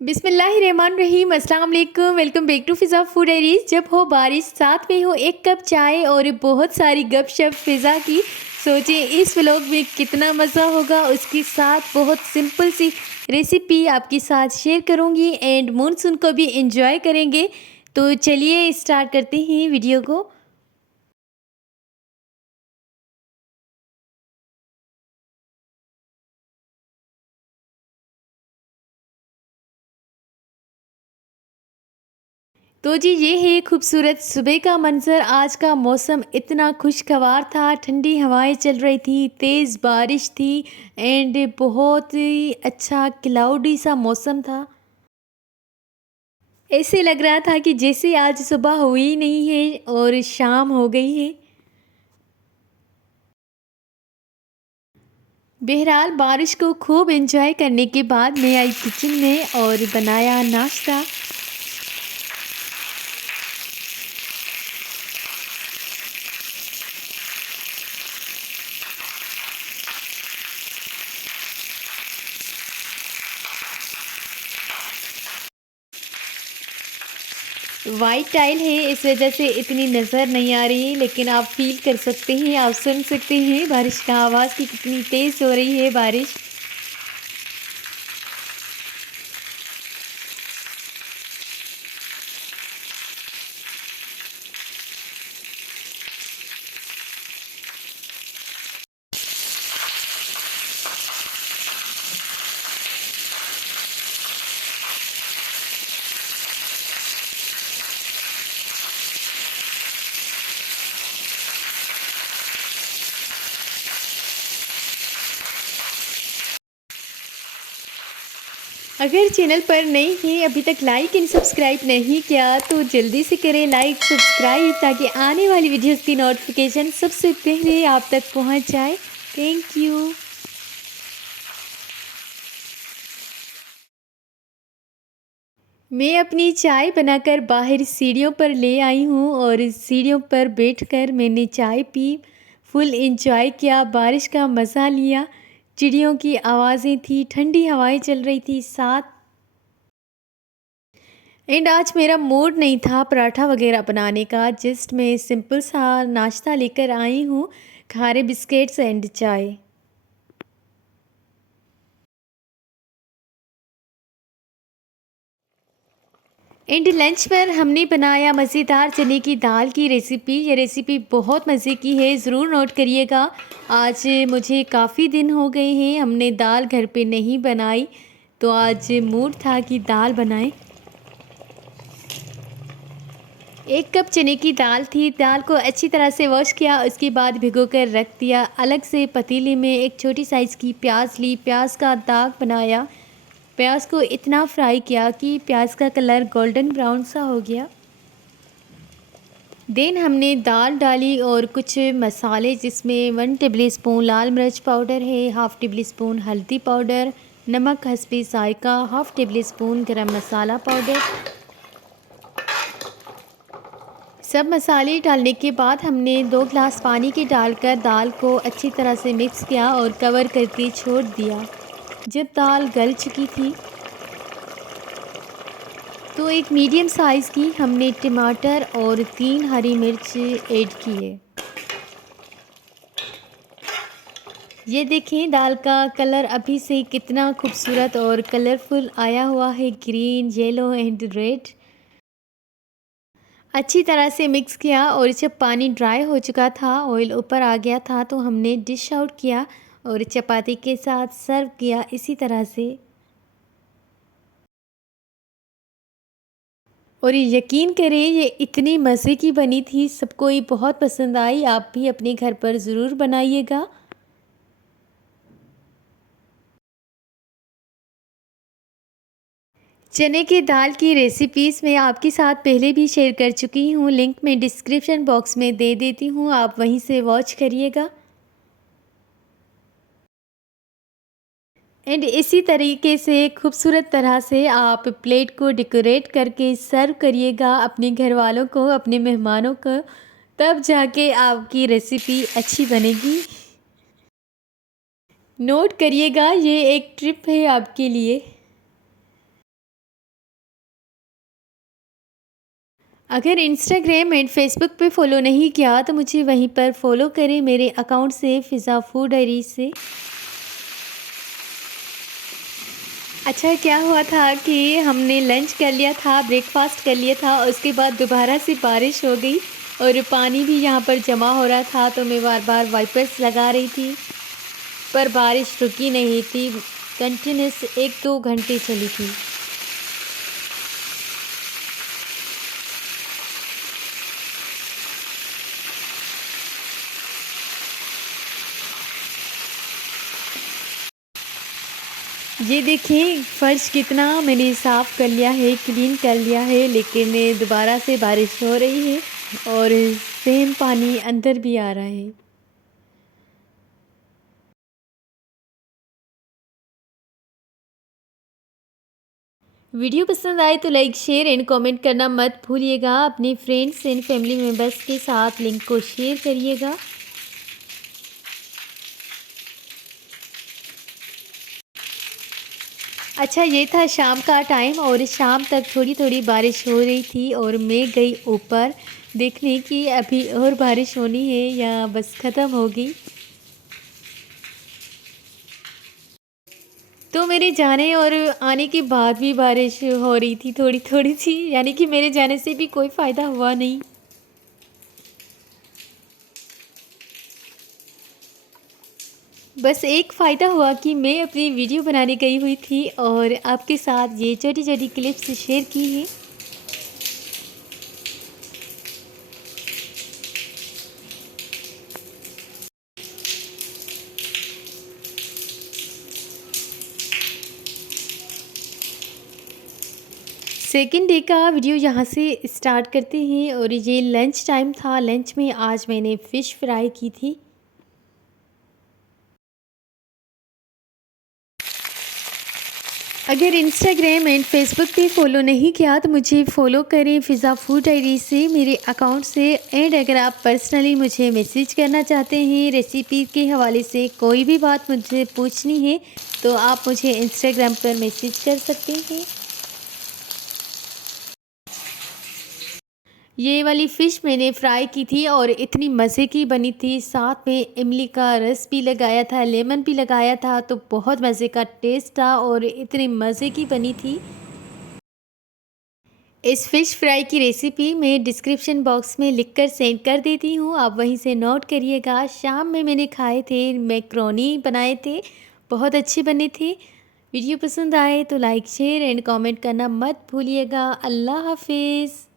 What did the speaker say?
बिस्मिल्लाहिर्रहमानिर्रहीम, अस्सलाम वालेकुम। Welcome back to Fiza food diaries. जब हो बारिश, साथ में हो एक कप चाय और बहुत सारी गपशप फ़िज़ा की, सोचें इस व्लॉग में कितना मज़ा होगा। उसके साथ बहुत सिंपल सी रेसिपी आपके साथ शेयर करूँगी एंड मानसून को भी एंजॉय करेंगे। तो चलिए स्टार्ट करते हैं वीडियो को। तो जी ये है खूबसूरत सुबह का मंज़र। आज का मौसम इतना खुशगवार था, ठंडी हवाएं चल रही थी, तेज़ बारिश थी एंड बहुत ही अच्छा क्लाउडी सा मौसम था। ऐसे लग रहा था कि जैसे आज सुबह हुई ही नहीं है और शाम हो गई है। बहरहाल बारिश को खूब एंजॉय करने के बाद मैं आई किचन में और बनाया नाश्ता। वाइट टाइल है, इस वजह से इतनी नज़र नहीं आ रही है, लेकिन आप फील कर सकते हैं, आप सुन सकते हैं बारिश का आवाज़ कि कितनी तेज़ हो रही है बारिश। अगर चैनल पर नए हैं, अभी तक लाइक एंड सब्सक्राइब नहीं किया तो जल्दी से करें लाइक सब्सक्राइब, ताकि आने वाली वीडियोस की नोटिफिकेशन सबसे पहले आप तक पहुंच जाए। Thank you. मैं अपनी चाय बनाकर बाहर सीढ़ियों पर ले आई हूँ और इस सीढ़ियों पर बैठकर मैंने चाय पी, फुल एंजॉय किया, बारिश का मज़ा लिया। चिड़ियों की आवाज़ें थी, ठंडी हवाएं चल रही थी साथ। एंड आज मेरा मूड नहीं था पराठा वगैरह बनाने का, जस्ट मैं सिंपल सा नाश्ता लेकर आई हूँ, खारे बिस्किट्स एंड चाय। एंड लंच पर हमने बनाया मज़ेदार चने की दाल की रेसिपी। ये रेसिपी बहुत मज़े की है, ज़रूर नोट करिएगा। आज मुझे काफ़ी दिन हो गए हैं हमने दाल घर पे नहीं बनाई, तो आज मूड था कि दाल बनाएं। 1 कप चने की दाल थी, दाल को अच्छी तरह से वॉश किया, उसके बाद भिगोकर रख दिया। अलग से पतीले में एक छोटी साइज़ की प्याज ली, प्याज का दाग बनाया। प्याज को इतना फ्राई किया कि प्याज का कलर गोल्डन ब्राउन सा हो गया। देन हमने दाल डाली और कुछ मसाले, जिसमें 1 टेबल स्पून लाल मिर्च पाउडर है, हाफ़ टेबल स्पून हल्दी पाउडर, नमक हस्बे जायका, हाफ़ टेबल स्पून गरम मसाला पाउडर। सब मसाले डालने के बाद हमने 2 ग्लास पानी के डालकर दाल को अच्छी तरह से मिक्स किया और कवर करके छोड़ दिया। जब दाल गल चुकी थी तो एक मीडियम साइज़ की हमने टमाटर और 3 हरी मिर्च ऐड किए। ये देखें दाल का कलर अभी से कितना खूबसूरत और कलरफुल आया हुआ है, ग्रीन, येलो एंड रेड। अच्छी तरह से मिक्स किया और जब पानी ड्राई हो चुका था, ऑयल ऊपर आ गया था, तो हमने डिश आउट किया और चपाती के साथ सर्व किया इसी तरह से। और ये यकीन करें, ये इतनी मज़े की बनी थी, सबको ये बहुत पसंद आई। आप भी अपने घर पर ज़रूर बनाइएगा। चने की दाल की रेसिपीज़ मैं आपके साथ पहले भी शेयर कर चुकी हूँ, लिंक मैं डिस्क्रिप्शन बॉक्स में दे देती हूँ, आप वहीं से वॉच करिएगा। एंड इसी तरीके से खूबसूरत तरह से आप प्लेट को डेकोरेट करके सर्व करिएगा अपने घर वालों को, अपने मेहमानों को, तब जाके आपकी रेसिपी अच्छी बनेगी। नोट करिएगा, ये एक ट्रिप है आपके लिए। अगर इंस्टाग्राम एंड फेसबुक पे फॉलो नहीं किया तो मुझे वहीं पर फॉलो करें मेरे अकाउंट से, फ़िज़ा फूड डायरीज से। अच्छा, क्या हुआ था कि हमने लंच कर लिया था, ब्रेकफास्ट कर लिया था, उसके बाद दोबारा से बारिश हो गई और पानी भी यहाँ पर जमा हो रहा था, तो मैं बार बार वाइपर्स लगा रही थी, पर बारिश रुकी नहीं थी। कंटिन्यूस 1-2 घंटे चली थी। ये देखिए फर्श कितना मैंने साफ़ कर लिया है, क्लीन कर लिया है, लेकिन दोबारा से बारिश हो रही है और सेम पानी अंदर भी आ रहा है। वीडियो पसंद आए तो लाइक, शेयर एंड कमेंट करना मत भूलिएगा। अपने फ्रेंड्स एंड फैमिली मेम्बर्स के साथ लिंक को शेयर करिएगा। अच्छा, ये था शाम का टाइम और शाम तक थोड़ी थोड़ी बारिश हो रही थी और मैं गई ऊपर देखने की अभी और बारिश होनी है या बस ख़त्म हो गई। तो मेरे जाने और आने के बाद भी बारिश हो रही थी थोड़ी थोड़ी सी, यानी कि मेरे जाने से भी कोई फ़ायदा हुआ नहीं। बस एक फ़ायदा हुआ कि मैं अपनी वीडियो बनाने गई हुई थी और आपके साथ ये छोटी छोटी क्लिप्स शेयर की हैं। सेकेंड डे का वीडियो यहाँ से स्टार्ट करते हैं और ये लंच टाइम था। लंच में आज मैंने फ़िश फ्राई की थी। अगर इंस्टाग्राम एंड फेसबुक पे फॉलो नहीं किया तो मुझे फॉलो करें फ़िज़ा फूड डायरीज से, मेरे अकाउंट से। एंड अगर आप पर्सनली मुझे मैसेज करना चाहते हैं रेसिपी के हवाले से, कोई भी बात मुझे पूछनी है, तो आप मुझे इंस्टाग्राम पर मैसेज कर सकते हैं। ये वाली फ़िश मैंने फ्राई की थी और इतनी मज़े की बनी थी, साथ में इमली का रस भी लगाया था, लेमन भी लगाया था, तो बहुत मज़े का टेस्ट था और इतनी मज़े की बनी थी। इस फ़िश फ्राई की रेसिपी मैं डिस्क्रिप्शन बॉक्स में लिखकर सेंड कर देती हूँ, आप वहीं से नोट करिएगा। शाम में मैंने खाए थे, मैक्रोनी बनाए थे, बहुत अच्छे बने थे। वीडियो पसंद आए तो लाइक, शेयर एंड कमेंट करना मत भूलिएगा। अल्लाह हाफ़िज़।